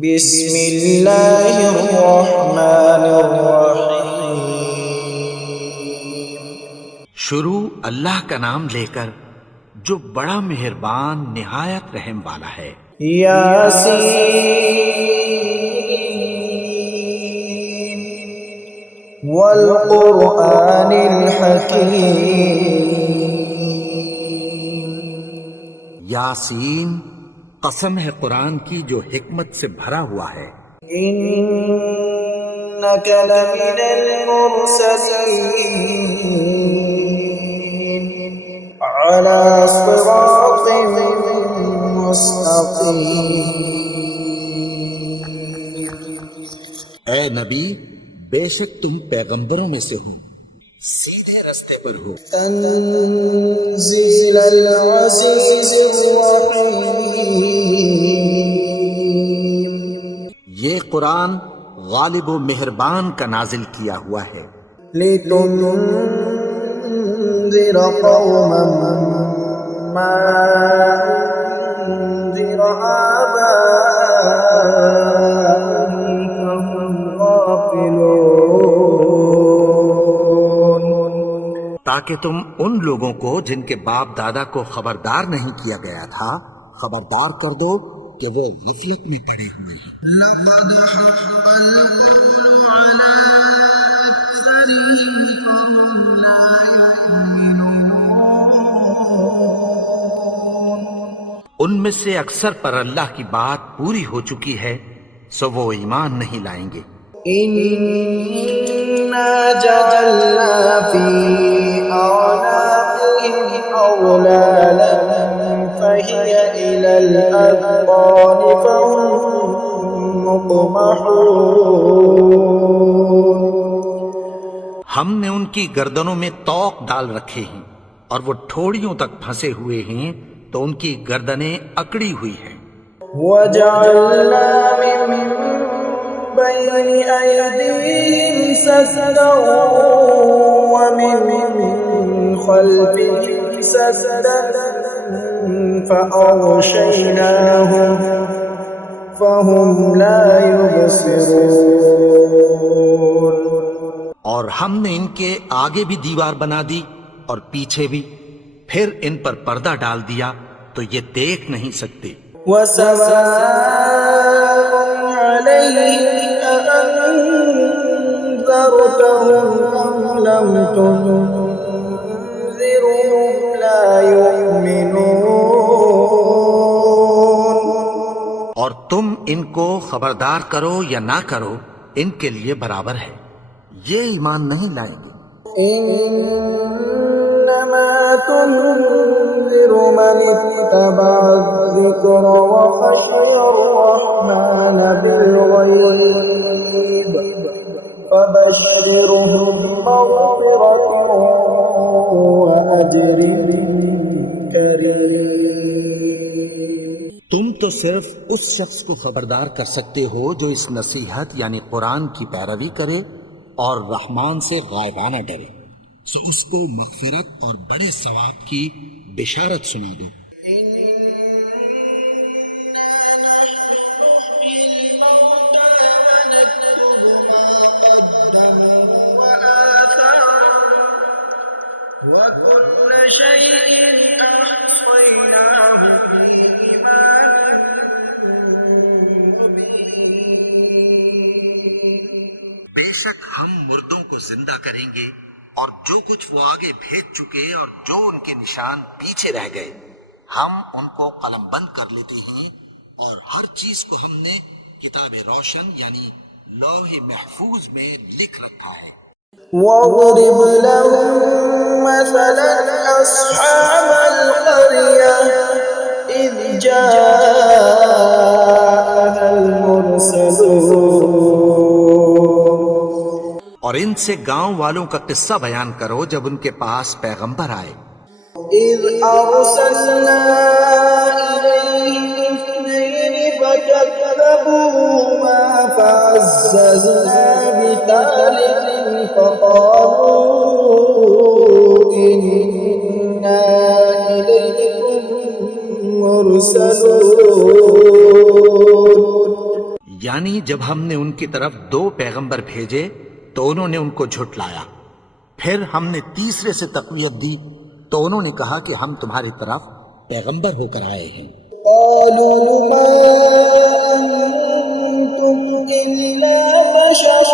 بسم اللہ الرحمن الرحیم۔ شروع اللہ کا نام لے کر جو بڑا مہربان نہایت رحم والا ہے۔ یاسین والقرآن الحکیم۔ یاسین، قسم ہے قرآن کی جو حکمت سے بھرا ہوا ہے۔ انک لمن المرسلین علی صراط مستقیم۔ اے نبی، بے شک تم پیغمبروں میں سے ہو، سیدھے رستے پر ہو۔ تنزیل العزیز الرحیم۔ یہ قرآن غالب و مہربان کا نازل کیا ہوا ہے۔ لتنذر قوما ما انذر آباؤهم فهم غافلون۔ تاکہ تم ان لوگوں کو جن کے باپ دادا کو خبردار نہیں کیا گیا تھا خبردار کر دو کہ وہ غفلت میں پڑے ہوئے ہیں۔ لقد حق القول على أكثرهم فهم لا يؤمنون۔ ان میں سے اکثر پر اللہ کی بات پوری ہو چکی ہے، سو وہ ایمان نہیں لائیں گے۔ إنا جعلنا في أعناقهم أغلالا فهي إلى الأذقان فهم مقمحون۔ ہم نے ان کی گردنوں میں طوق ڈال رکھے ہیں اور وہ ٹھوڑیوں تک پھنسے ہوئے ہیں، تو ان کی گردنیں اکڑی ہوئی ہیں۔ وجعلنا من بين أيديهم سدا ومن خلفهم سدا فأغشيناهم فهم لا يبصرون۔ اور ہم نے ان کے آگے بھی دیوار بنا دی اور پیچھے بھی، پھر ان پر پردہ ڈال دیا تو یہ دیکھ نہیں سکتے۔ وسواء عليهم أأنذرتهم أم لم تنذرهم لا يؤمنون۔ اور تم ان کو خبردار کرو یا نہ کرو، ان کے لیے برابر ہے، یہ ایمان نہیں لائیں گے۔ إنما تنذر من اتبع الذكر وخشي الرحمن بالغيب فبشره بمغفرة وأجر كريم۔ تم تو صرف اس شخص کو خبردار کر سکتے ہو جو اس نصیحت یعنی قرآن کی پیروی کرے اور رحمان سے غائبانہ ڈرے، سو اس کو مغفرت اور بڑے ثواب کی بشارت سنا دو۔ وكل شيء أحصيناه في إمام مبين۔ بے شک ہم مردوں کو زندہ کریں گے اور جو کچھ وہ آگے بھیج چکے اور جو ان کے نشان پیچھے رہ گئے ہم ان کو قلم بند کر لیتے ہیں، اور ہر چیز کو ہم نے کتاب روشن یعنی لوح محفوظ میں لکھ رکھا ہے۔ واضرب لهم مثلا أصحاب القرية إذ جاءها المرسلون۔ اور ان سے گاؤں والوں کا قصہ بیان کرو جب ان کے پاس پیغمبر آئے۔ إذ أرسلنا إليهم اثنين فكذبوهما فعززنا بثالث فقالوا إنا إليكم مرسلون۔ یعنی جب ہم نے ان کی طرف 2 پیغمبر بھیجے تو انہوں نے ان کو جھٹلایا، پھر ہم نے تیسرے سے تقویت دی تو انہوں نے کہا کہ ہم تمہاری طرف پیغمبر ہو کر آئے ہیں۔ قالوا ما أنتم إلا بشر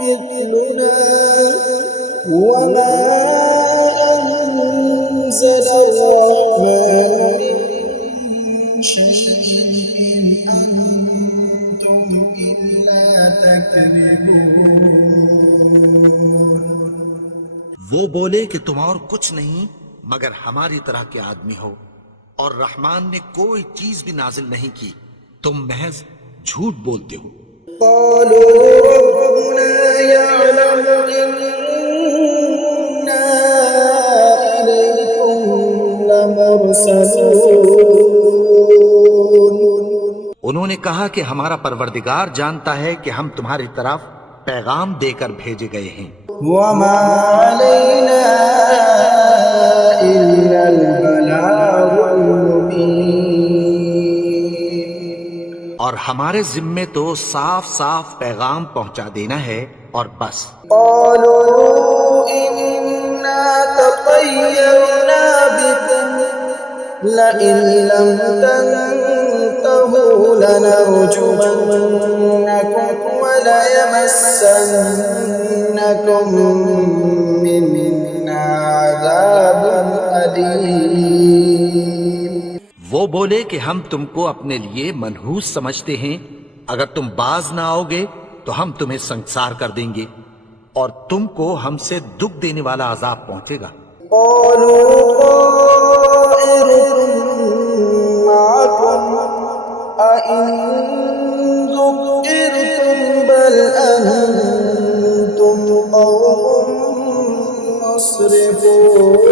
مثلنا وما أنزل الرحمن من شيء إن أنتم إلا تكذبون۔ وہ بولے کہ تم اور کچھ نہیں مگر ہماری طرح کے آدمی ہو، اور رحمان نے کوئی چیز بھی نازل نہیں کی، تم محض جھوٹ بولتے ہو۔ قالوا ربنا يعلم إنا إليكم لمرسلون۔ انہوں نے کہا کہ ہمارا پروردگار جانتا ہے کہ ہم تمہاری طرف پیغام دے کر بھیجے گئے ہیں، وما علينا إلا البلاغ المبين۔ اور ہمارے ذمے تو صاف صاف پیغام پہنچا دینا ہے اور بس۔ قالوا إنا تطيرنا بكم لئن لم تنتهوا لنرجمنكم وليمسنكم منا عذاب أليم۔ وہ بولے کہ ہم تم کو اپنے لیے منحوس سمجھتے ہیں، اگر تم باز نہ آؤ گے تو ہم تمہیں سنسار کر دیں گے اور تم کو ہم سے دکھ دینے والا عذاب پہنچے گا۔ قالوا طائركم معكم أئن ذكرتم بل أنتم قوم مسرفون۔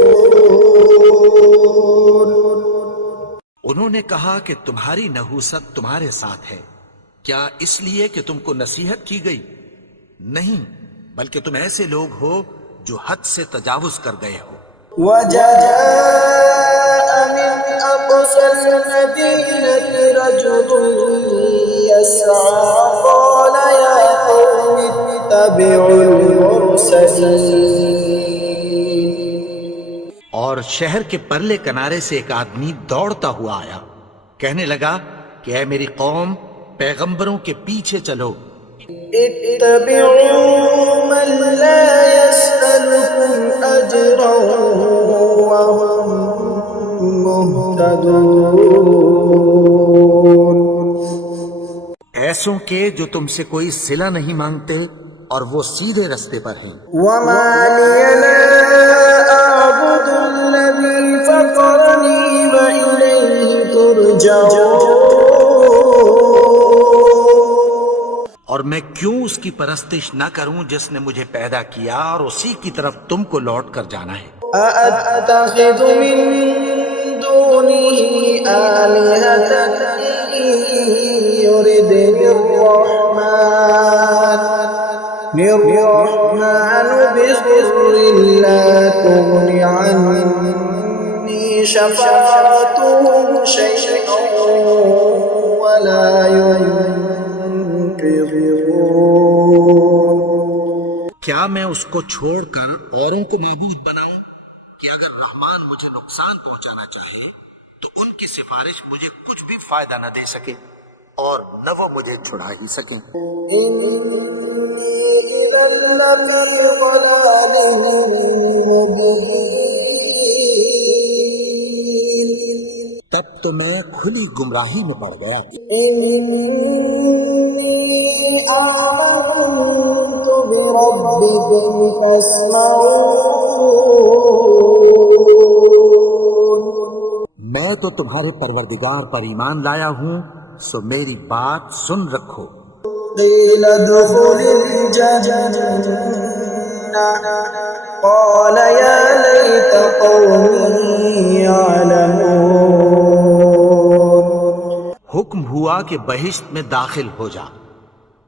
انہوں نے کہا کہ تمہاری نحوست تمہارے ساتھ ہے، کیا اس لیے کہ تم کو نصیحت کی گئی؟ نہیں، بلکہ تم ایسے لوگ ہو جو حد سے تجاوز کر گئے ہو۔ وجاء من أقصى المدينة رجل يسعى قال يا قوم اتبعوا المرسلين۔ اور شہر کے پرلے کنارے سے ایک آدمی دوڑتا ہوا آیا، کہنے لگا کہ اے میری قوم، پیغمبروں کے پیچھے چلو۔ اتبعوا من لا يسألكم أجرا وهم مهتدون۔ ایسوں کے جو تم سے کوئی صلہ نہیں مانگتے اور وہ سیدھے رستے پر ہیں۔ وما لي لا أعبد الذي فطرني وإليه ترجعون۔ اور میں کیوں اس کی پرستش نہ کروں جس نے مجھے پیدا کیا اور اسی کی طرف تم کو لوٹ کر جانا ہے۔ أأتخذ من دونه آلهة إن يردني الرحمن بضر لا تغن عني شفاعتهم شيئا ولا ينقذون۔ کیا میں اس کو چھوڑ کر اوروں کو معبود بناؤں کہ اگر رحمان مجھے نقصان پہنچانا چاہے تو ان کی سفارش مجھے کچھ بھی فائدہ نہ دے سکے اور نہ وہ مجھے چھڑا ہی سکیں۔ تب تو میں کھلی گمراہی میں پڑ گیا۔ آمنت بربكم فاسمعون۔ میں تو تمہارے پروردگار پر ایمان لایا ہوں، سو میری بات سن رکھو۔ قيل ادخل الجنة قال يا ليت قومي يعلمون۔ حکم ہوا کہ بہشت میں داخل ہو جا،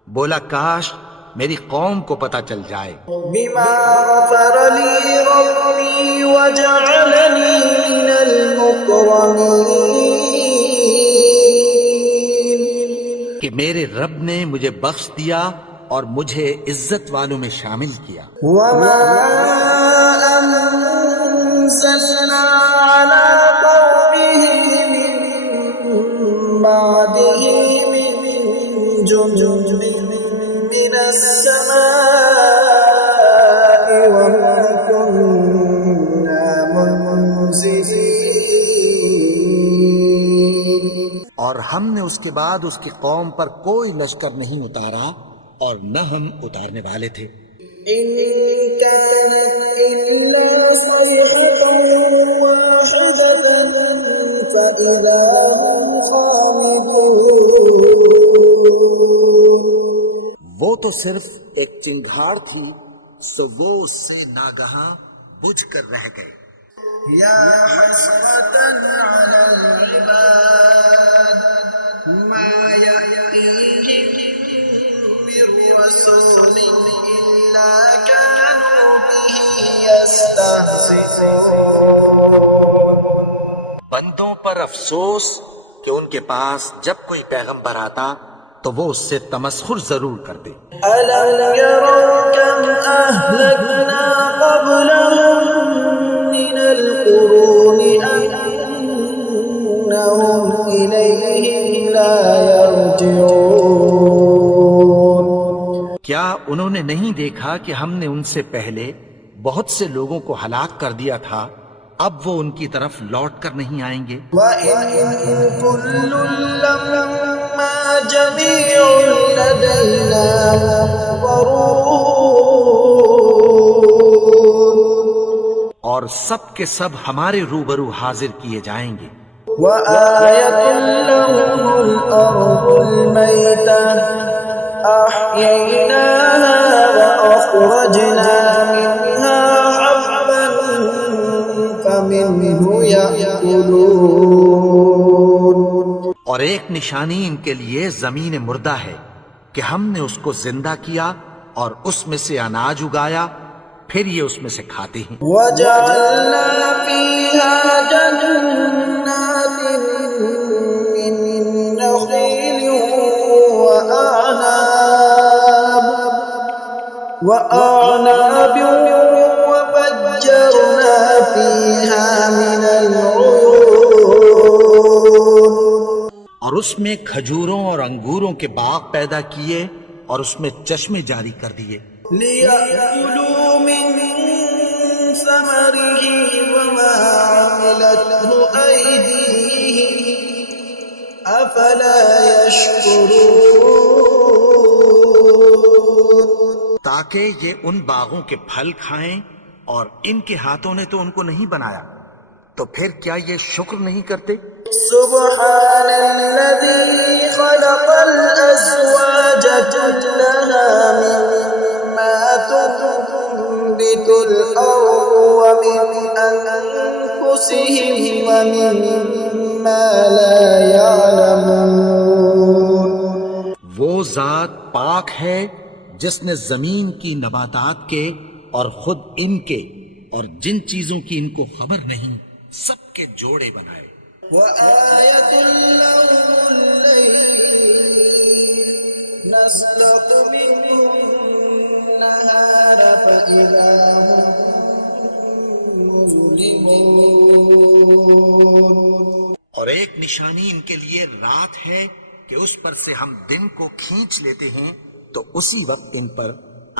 بولا کاش میری قوم کو پتہ چل جائے۔ بما غفر لي ربي وجعلني من المكرمين۔ کہ میرے رب نے مجھے بخش دیا اور مجھے عزت والوں میں شامل کیا. وما أنزلنا على قومه من بعده من جند من السماء وما كنا منزلين. اور ہم نے اس کے بعد اس کی قوم پر کوئی لشکر نہیں اتارا اور نہ ہم اتارنے والے تھے. إن كانت إلا صيحة واحدة فإذا هم خامدون. وہ تو صرف ایک چنگھاڑ تھی سو وہ اس سے ناگہاں بجھ کر رہ گئے. يا حسرة على العباد ما يأتيهم من رسول إلا كانوا به يستهزئون. بندوں پر افسوس کہ ان کے پاس جب کوئی پیغمبر آتا تو وہ اس سے تمسخر ضرور کرتے. ألم يروا كم أهلكنا قبلهم من القرون أنهم إليهم لا يرجعون. کیا انہوں نے نہیں دیکھا کہ ہم نے ان سے پہلے بہت سے لوگوں کو ہلاک کر دیا تھا، اب وہ ان کی طرف لوٹ کر نہیں آئیں گے؟ وَإِن كُلٌّ لَّمَّا جَمِيعٌ لَّدَيْنَا مُحْضَرُونَ. اور سب کے سب ہمارے روبرو حاضر کیے جائیں گے. وَآيَةٌ لَّهُمُ الْأَرْضُ الْمَيْتَةُ أَحْيَيْنَاهَا وَأَخْرَجْنَا مِنْهَا حَبًّا فَمِنْهُ يَأْكُلُونَ. اور ایک نشانی ان کے لیے زمین مردہ ہے کہ ہم نے اس کو زندہ کیا اور اس میں سے اناج اگایا، پھر یہ اس میں سے کھاتے ہیں. وَجَعَلْنَا فِيهَا جَنَّاتٍ مِّن نَّخِيلٍ وَأَعْنَابٍ وَفَجَّرْنَا فِيهَا مِنَ الْعُيُونِ. اور اس میں کھجوروں اور انگوروں کے باغ پیدا کیے اور اس میں چشمے جاری کر دیے. لِيَأْكُلُوا مِن ثَمَرِهِ وَمَا عَمِلَتْهُ أَيْدِيهِمْ أَفَلَا يَشْكُرُونَ. تاکہ یہ ان باغوں کے پھل کھائیں اور ان کے ہاتھوں نے تو ان کو نہیں بنایا، تو پھر کیا یہ شکر نہیں کرتے؟ سبحان الذي خلق الأزواج كلها مما تنبت الأرض ومن أنفسهم ومما لا يعلمون. وہ ذات پاک ہے جس نے زمین کی نباتات کے اور خود ان کے اور جن چیزوں کی ان کو خبر نہیں سب کے جوڑے بنائے. وآية لهم الليل نسلق منه النهار فإذا هم مظلمون. اور ایک نشانی ان کے لیے رات ہے کہ اس پر سے ہم دن کو کھینچ لیتے ہیں تو اسی وقت ان پر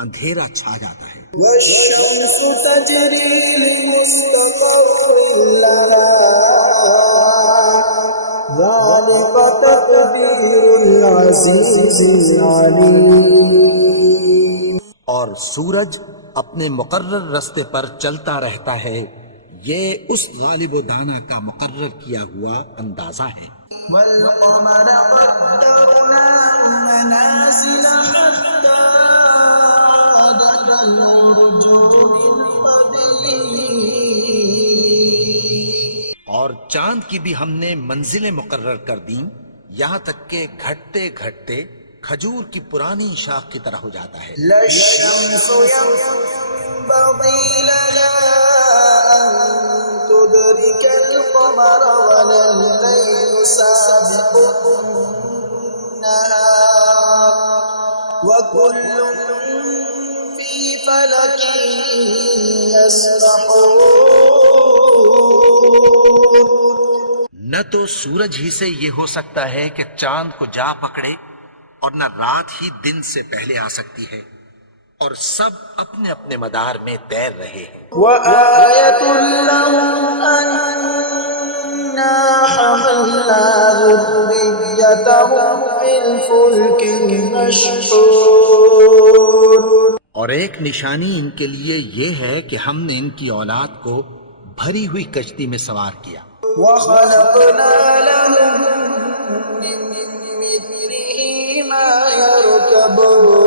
اندھیرا چھا جاتا ہے. والشمس تجري لمستقر لها ذلك تقدير العزيز العليم. اور سورج اپنے مقرر رستے پر چلتا رہتا ہے، یہ اس غالب و دانا کا مقرر کیا ہوا اندازہ ہے. والقمر قدرناه منازل حتى عاد كالعرجون القديم. اور چاند کی بھی ہم نے منزلیں مقرر کر دیں یہاں تک کہ گھٹتے گھٹتے کھجور کی پرانی شاخ کی طرح ہو جاتا ہے. لا الشمس ينبغي لها أن تدرك القمر ولا الليل سابق النهار وكل في فلك يسبحون. نہ تو سورج ہی سے یہ ہو سکتا ہے کہ چاند کو جا پکڑے، اور نہ رات ہی دن سے پہلے آ سکتی ہے، اور سب اپنے اپنے مدار میں تیر رہے ہیں. وآية لهم أنا حملنا ذريتهم في الفلك المشحون. اور ایک نشانی ان کے لیے یہ ہے کہ ہم نے ان کی اولاد کو بھری ہوئی کشتی میں سوار کیا. وخلقنا لهم من مثله ما يركبون.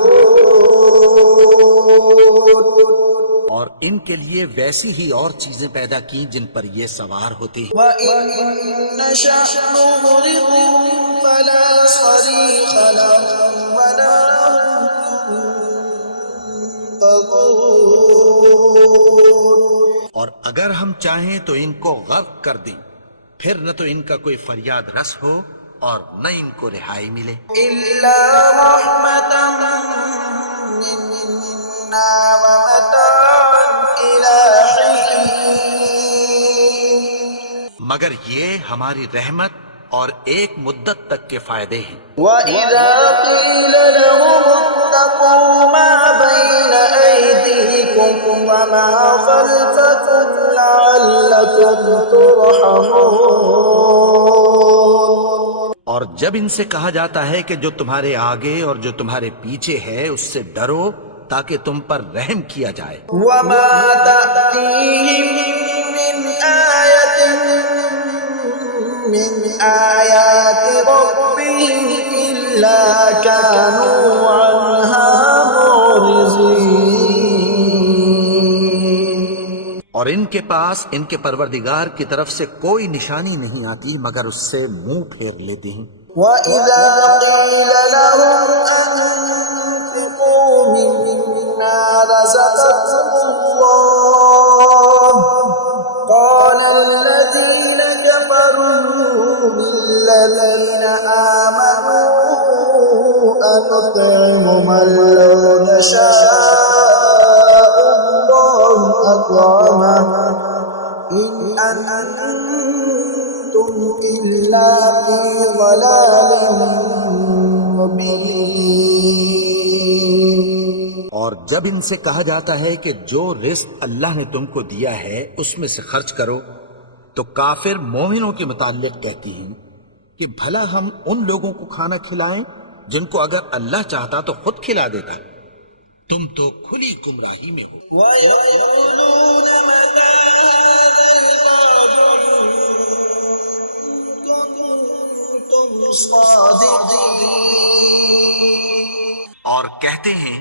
اور ان کے لیے ویسی ہی اور چیزیں پیدا کی جن پر یہ سوار ہوتے ہیں. وَإِن نَّشَأْ نُغْرِقْهُمْ فَلَا صَرِيخَ لَهُمْ وَلَا هُمْ ينقذون. اور اگر ہم چاہیں تو ان کو غرق کر دیں، پھر نہ تو ان کا کوئی فریاد رس ہو اور نہ ان کو رہائی ملے. إِلَّا رَحْمَةً مِّنَّا وَمَتَاعًا إِلَىٰ حِينٍ. مگر یہ ہماری رحمت اور ایک مدت تک کے فائدے ہیں. وَإِذَا قِيلَ لَهُمُ اتَّقُوا مَا بَيْنَ أَيْدِيكُمْ وَمَا خَلْفَكُمْ لَعَلَّكُمْ تُرْحَمُونَ. اور جب ان سے کہا جاتا ہے کہ جو تمہارے آگے اور جو تمہارے پیچھے ہے اس سے ڈرو تاکہ تم پر رحم کیا جائے. وَمَا تَأْتِيهِم مِّنْ آيَةٍ مِّنْ آيَاتِ رَبِّهِمْ إِلَّا كَانُوا عَنْهَا مُعْرِضِينَ. اور ان کے پاس ان کے پروردگار کی طرف سے کوئی نشانی نہیں آتی مگر اس سے منہ پھیر لیتے ہیں. وَإِذَا قِيلَ لَهُمْ أَنفِقُوا مِمَّا رَزَقَكُمُ اللَّهُ قَالَ الَّذِينَ كَفَرُوا لِلَّذِينَ آمَنُوا أَنُطْعِمُ مَن لَّوْ يَشَاءُ اللَّهُ أَطْعَمَهُ إِنْ أَنتُمْ إِلَّا فِي ضَلَالٍ مُّبِينٍ. اور جب ان سے کہا جاتا ہے کہ جو رزق اللہ نے تم کو دیا ہے اس میں سے خرچ کرو، تو کافر مومنوں کے متعلق کہتی ہیں کہ بھلا ہم ان لوگوں کو کھانا کھلائیں جن کو اگر اللہ چاہتا تو خود کھلا دیتا. تم تو کھلی گمراہی میں ہو. وَيَقُولُونَ مَتَىٰ هَٰذَا الْوَعْدُ إِن كُنتُمْ صَادِقِينَ. اور کہتے ہیں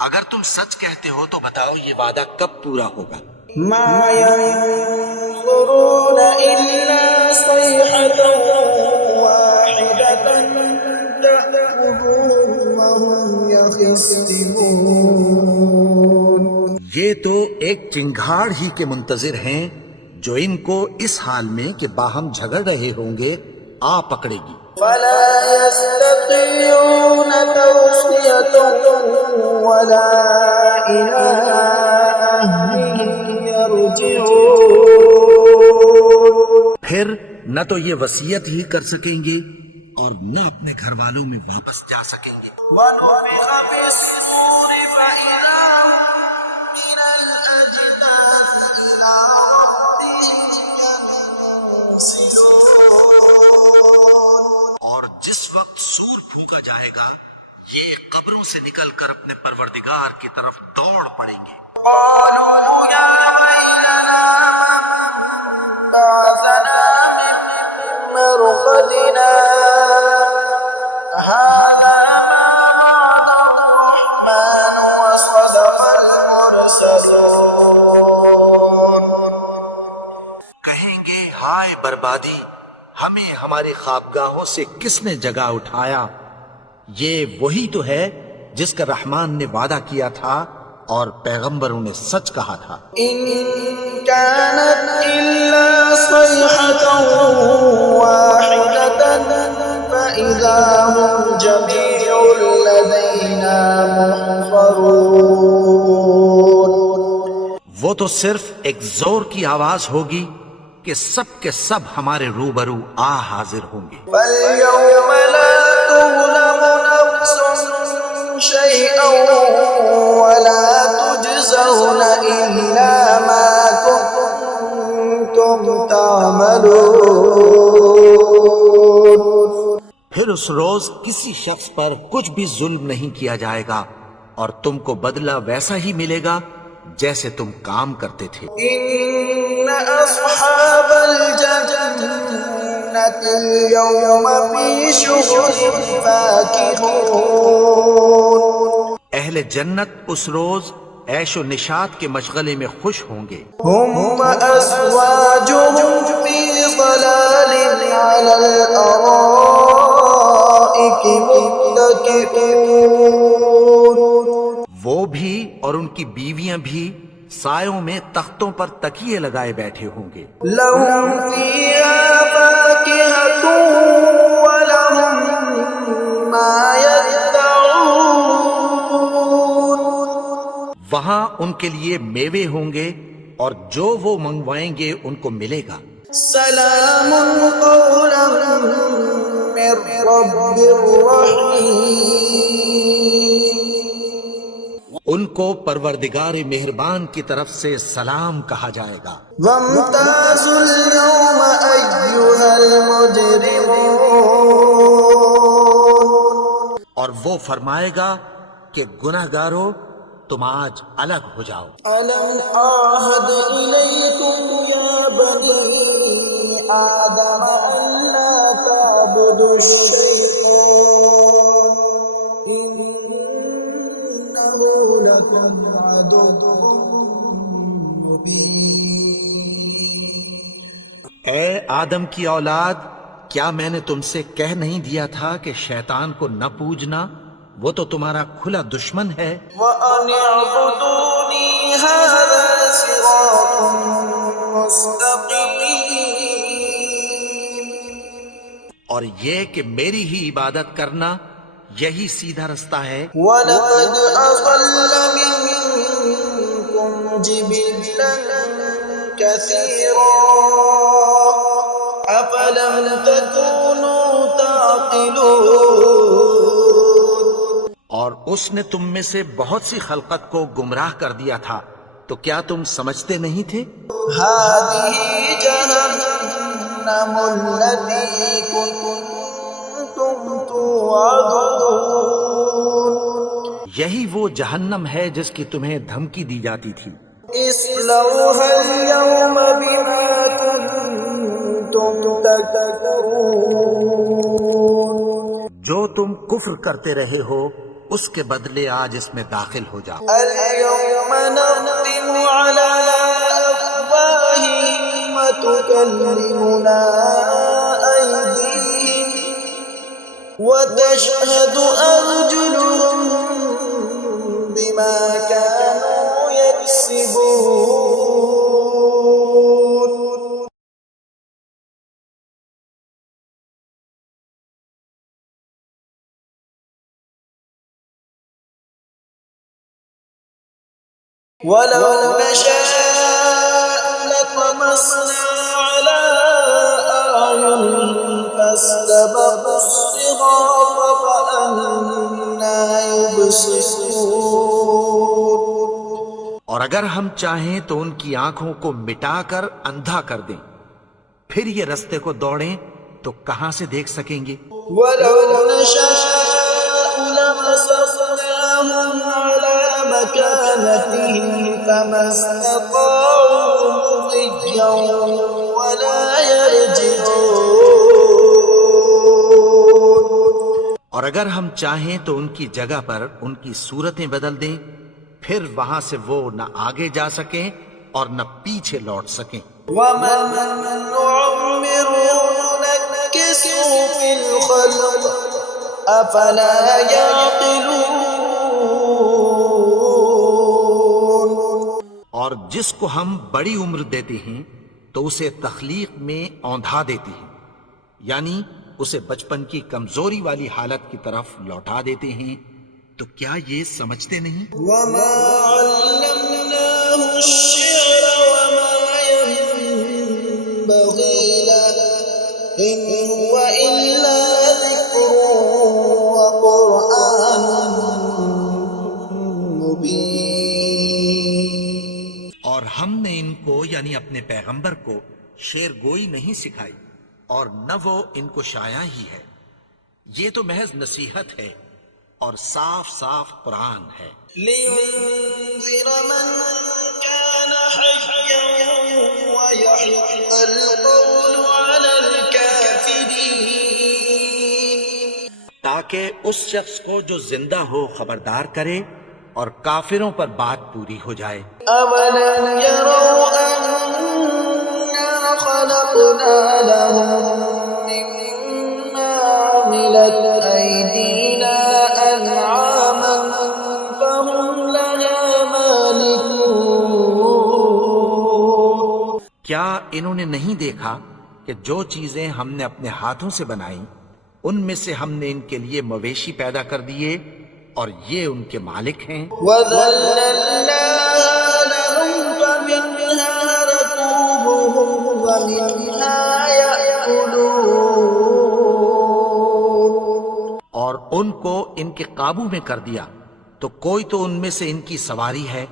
اگر تم سچ کہتے ہو تو بتاؤ یہ وعدہ کب پورا ہوگا. مَا يَنظُرُونَ إِلَّا صَيْحَةً وَاحِدَةً تَأْخُذُهُمْ وَهُمْ يَخِصِّمُونَ. یہ تو ایک چنگھاڑ ہی کے منتظر ہیں جو ان کو اس حال میں کہ باہم جھگڑ رہے ہوں گے آ پکڑے گی. فَلَا يَسْتَطِيعُونَ تَوْصِيَةً وَلَا إِلَىٰ أَهْلِهِمْ يَرْجِعُونَ. پھر نہ تو یہ وصیت ہی کر سکیں گے اور نہ اپنے گھر والوں میں واپس جا سکیں گے. وَنُفِخَ فِي الصُّورِ فَإِذَا هُم مِّنَ الْأَجْدَاثِ إِلَىٰ رَبِّهِمْ يَنسِلُونَ. اور جس وقت سور پھونکا جائے گا یہ قبروں سے نکل کر اپنے پروردگار کی طرف دوڑ پڑیں گے. قَالُوا يَا وَيْلَنَا مَن بَعَثَنَا مِن مَّرْقَدِنَا هَٰذَا مَا وَعَدَ الرَّحْمَٰنُ وَصَدَقَ الْمُرْسَلُونَ. کہیں گے ہائے بربادی، ہمیں ہماری خوابگاہوں سے کس نے جگا اٹھایا. یہ وہی تو ہے جس کا رحمان نے وعدہ کیا تھا اور پیغمبروں نے سچ کہا تھا. إِن كَانَتْ إِلَّا صَيْحَةً وَاحِدَةً فإذا هم جميع لدينا محضرون. وہ تو صرف ایک زور کی آواز ہوگی کہ سب کے سب ہمارے روبرو حاضر ہوں گے. فَالْيَوْمَ لَا تُظْلَمُ نَفْسٌ شَيْئًا وَلَا تُجْزَوْنَ إِلَّا مَا كُنتُمْ تَعْمَلُونَ. پھر اس روز کسی شخص پر کچھ بھی ظلم نہیں کیا جائے گا اور تم کو بدلہ ویسا ہی ملے گا جیسے تم کام کرتے تھے. إِنَّ أَصْحَابَ الْجَنَّةِ الْيَوْمَ فِي شُغُلٍ فَاكِهُونَ. اہل جنت اس روز عیش و نشاط کے مشغلے میں خوش ہوں گے. هُمْ وَأَزْوَاجُهُمْ فِي ظَلَالٍ عَلَى الْأَرَائِكِ مُتَّكِئُونَ. وہ بھی اور ان کی بیویاں بھی سایوں میں تختوں پر تکیے لگائے بیٹھے ہوں گے. لَهُمْ فِيهَا فَاكِهَةٌ وَلَهُمْ مَا يَدَّعُونَ. وہاں ان کے لیے میوے ہوں گے اور جو وہ منگوائیں گے ان کو ملے گا. سلام قولا من رب رحیم. ان کو پروردگار مہربان کی طرف سے سلام کہا جائے گا. وامتازوا اليوم أيها المجرمون. اور وہ فرمائے گا کہ گناہگارو تم آج الگ ہو جاؤ. ألم أعهد إليكم يا بني آدم ألا تعبدوا الشيطان إنه لكم عدو مبين. اے آدم کی اولاد، کیا میں نے تم سے کہہ نہیں دیا تھا کہ شیطان کو نہ پوجنا؟ وہ تو تمہارا کھلا دشمن ہے. وَأَنِ اعْبُدُونِي هَذَا صِرَاطٌ مُسْتَقِيمٌ. اور یہ کہ میری ہی عبادت کرنا یہی سیدھا رستہ ہے. وَلَقَدْ أَضَلَّ مِنكُمْ جِبِلًّا كَثِيرًا أَفَلَمْ تَكُونُوا تَعْقِلُونَ. اور اس نے تم میں سے بہت سی خلقت کو گمراہ کر دیا تھا، تو کیا تم سمجھتے نہیں تھے؟ هَذِهِ جَهَنَّمُ الَّتِي كُنتُمْ تُوعَدُونَ. یہی وہ جہنم ہے جس کی تمہیں دھمکی دی جاتی تھی. اصلوها اليوم بما كنتم تكفرون. جو تم کفر کرتے رہے ہو اس کے بدلے آج اس میں داخل ہو جاؤ. اليوم نختم على أفواههم وتكلمنا أيديهم وتشهد أرجلهم بما كانوا يكسبون. ولو نشاء لطمسنا على أعينهم فاستبقوا الصراط فأنى يبصرون. اور اگر ہم چاہیں تو ان کی آنکھوں کو مٹا کر اندھا کر دیں، پھر یہ رستے کو دوڑیں تو کہاں سے دیکھ سکیں گے. ولو نشاء لمسخناهم على مكانتهم فما استطاعوا مضيا ولا يرجعون. اور اگر ہم چاہیں تو ان کی جگہ پر ان کی صورتیں بدل دیں، پھر وہاں سے وہ نہ آگے جا سکیں اور نہ پیچھے لوٹ سکیں. ومن نعمره ننكسه في الخلق أفلا يعقلون. اور جس کو ہم بڑی عمر دیتے ہیں تو اسے تخلیق میں اوندھا دیتے ہیں، یعنی اسے بچپن کی کمزوری والی حالت کی طرف لوٹا دیتے ہیں، تو کیا یہ سمجھتے نہیں؟ وما علمناه الشعر وما ينبغي له إن هو إلا ذكر وقرآن مبين. اور ہم نے ان کو یعنی اپنے پیغمبر کو شعر گوئی نہیں سکھائی، اور نہ وہ ان کو شاعر ہی ہے، یہ تو محض نصیحت ہے اور صاف صاف قرآن ہے۔ لينذر من كان حيا ويحق القول على الكافرين. تاکہ اس شخص کو جو زندہ ہو خبردار کرے اور کافروں پر بات پوری ہو جائے۔ أولم يروا أنا خلقنا لهم مما عملت أيدينا أنعاما فهم لها مالكون. کیا انہوں نے نہیں دیکھا کہ جو چیزیں ہم نے اپنے ہاتھوں سے بنائیں ان میں سے ہم نے ان کے لیے مویشی پیدا کر دیے اور یہ ان کے مالک ہیں۔ وَذَلَّلْنَاهَا لَهُمْ فَمِنْهَا رَكُوبُهُمْ وَمِنْهَا يَأْكُلُونَ. اور ان کو ان کے قابو میں کر دیا تو کوئی تو ان میں سے ان کی سواری ہے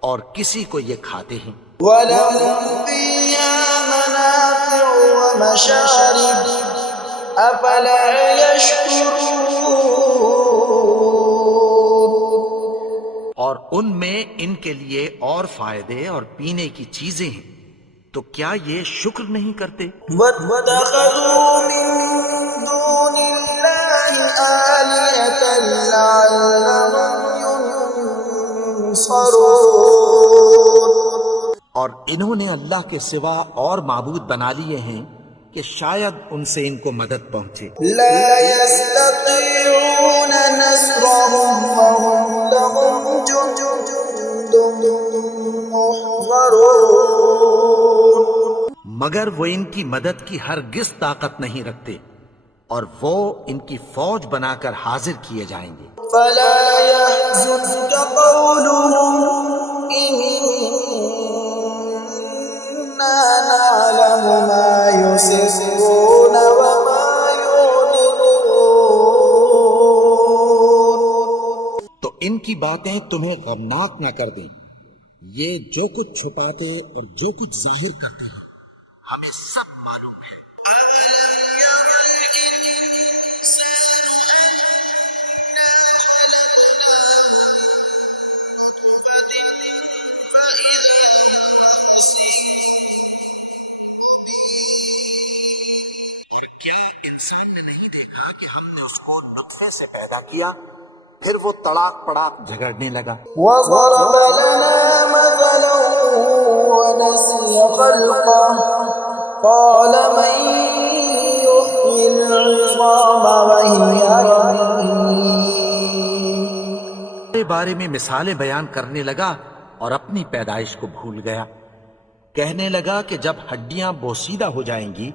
اور کسی کو یہ کھاتے ہیں۔ وَلَهُمْ فِيهَا مَنَافِعُ وَمَشَارِبُ أَفَلَا يَشْكُرُونَ. اور ان میں ان کے لیے اور فائدے اور پینے کی چیزیں ہیں، تو کیا یہ شکر نہیں کرتے؟ وَاتَّخَذُوا مِن دُونِ اللَّهِ آلِهَةً لَعَلَّهُمْ يُنصَرُونَ. اور انہوں نے اللہ کے سوا اور معبود بنا لیے ہیں کہ شاید ان سے ان کو مدد پہنچے۔ لا يستطيعون نصرهم وهم لهم جند محضرون. مگر وہ ان کی مدد کی ہرگز طاقت نہیں رکھتے اور وہ ان کی فوج بنا کر حاضر کیے جائیں گے۔ فلا يحزنك قولهم إنا نعلم ما يسرون وما يعلنون. تو ان کی باتیں تمہیں غمناک نہ کر دیں، یہ جو کچھ چھپاتے اور جو کچھ ظاہر کرتے ہیں ہمیں سب معلوم ہے۔ کیا انسان نے نہیں دیکھا کہ ہم نے اس کو نطفے سے پیدا کیا، پھر وہ تڑاک پڑاک جھگڑنے لگا۔ وضرب لنا مثلا ونسي خلقه قال من يحيي العظام وهي رميم. کے بارے میں مثالیں بیان کرنے لگا اور اپنی پیدائش کو بھول گیا۔ کہنے لگا کہ جب ہڈیاں بوسیدہ ہو جائیں گی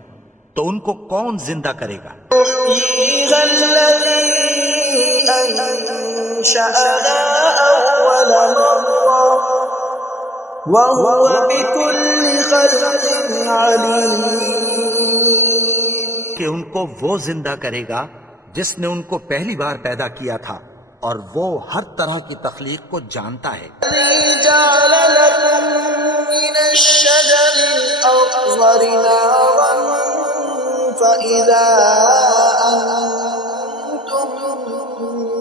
تو ان کو کون زندہ کرے گا؟ يحييها الذي أنشأها أول مرة وهو بكل خلق عليم. کہ ان کو وہ زندہ کرے گا جس نے ان کو پہلی بار پیدا کیا تھا اور وہ ہر طرح کی تخلیق کو جانتا ہے۔ الذي جعل لكم من الشجر الأخضر نارا فإذا أنتم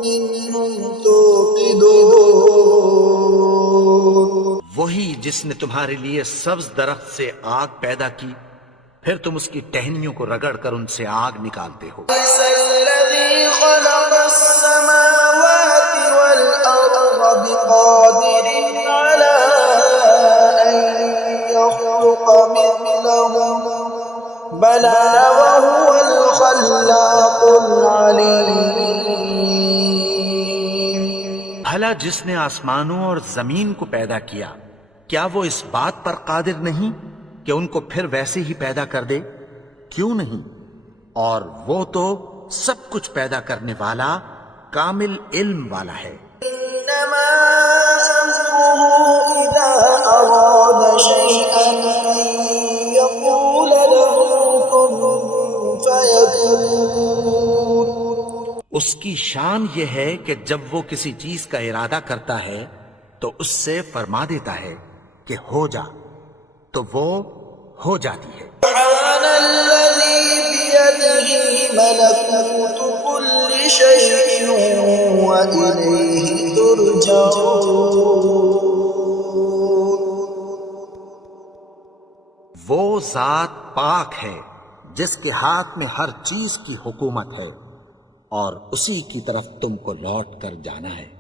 منه توقدون. وہی جس نے تمہارے لیے سبز درخت سے آگ پیدا کی، پھر تم اس کی ٹہنیوں کو رگڑ کر ان سے آگ نکالتے ہو۔ ليس الذي خلق السماوات والأرض بقادر على أن يخلق مثلهم بلى وهو الخلاق العليم. بھلا جس نے آسمانوں اور زمین کو پیدا کیا، کیا وہ اس بات پر قادر نہیں کہ ان کو پھر ویسے ہی پیدا کر دے؟ کیوں نہیں؟ اور وہ تو سب کچھ پیدا کرنے والا کامل علم والا ہے۔ إنما أمره إذا أراد شيئا أن يقول له كن فيكون۔ اس کی شان یہ ہے کہ جب وہ کسی چیز کا ارادہ کرتا ہے تو اس سے فرما دیتا ہے کہ ہو جا، تو وہ ہو جاتی ہے۔ سبحان الذي بيده ملكوت كل شيء وإليه ترجعون۔ وہ ذات پاک ہے جس کے ہاتھ میں ہر چیز کی حکومت ہے اور اسی کی طرف تم کو لوٹ کر جانا ہے۔